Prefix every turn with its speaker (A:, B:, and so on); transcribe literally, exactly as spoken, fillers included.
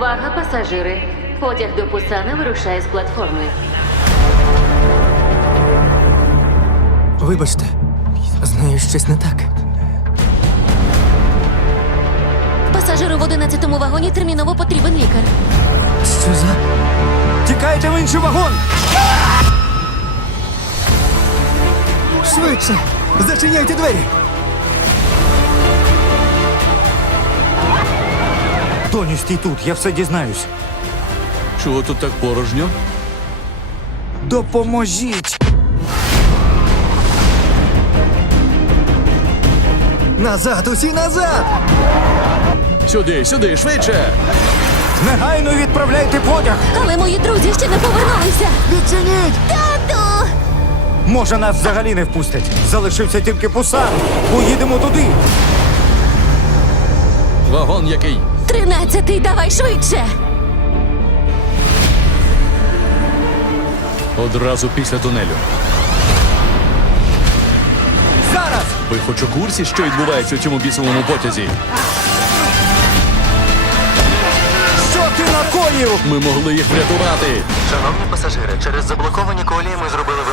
A: Увага, пасажири! Потяг до Пусана вирушає з платформи.
B: Вибачте, з нею щось не так.
C: Пасажиру в одинадцятому вагоні терміново потрібен лікар.
B: Що за? Тікайте в інший вагон! Швидше! Зачиняйте двері!
D: Доню, стій тут, я все дізнаюсь.
E: Чого тут так порожньо?
D: Допоможіть!
B: Назад, усі назад!
E: Сюди, сюди, швидше!
D: Негайно відправляйте потяг!
C: Але мої друзі ще не повернулися.
B: Відчиніть!
C: Тату!
D: Може, нас взагалі не впустять. Залишився тільки Пусан. Поїдемо туди.
E: Вагон який?
C: Тринадцятий, давай швидше!
E: Одразу після тунелю.
D: Зараз!
E: Ви хоч у курсі, що відбувається у цьому бісовому потязі?
D: Що ти накоїв?
E: Ми могли їх врятувати.
F: Шановні пасажири, через заблоковані колії ми зробили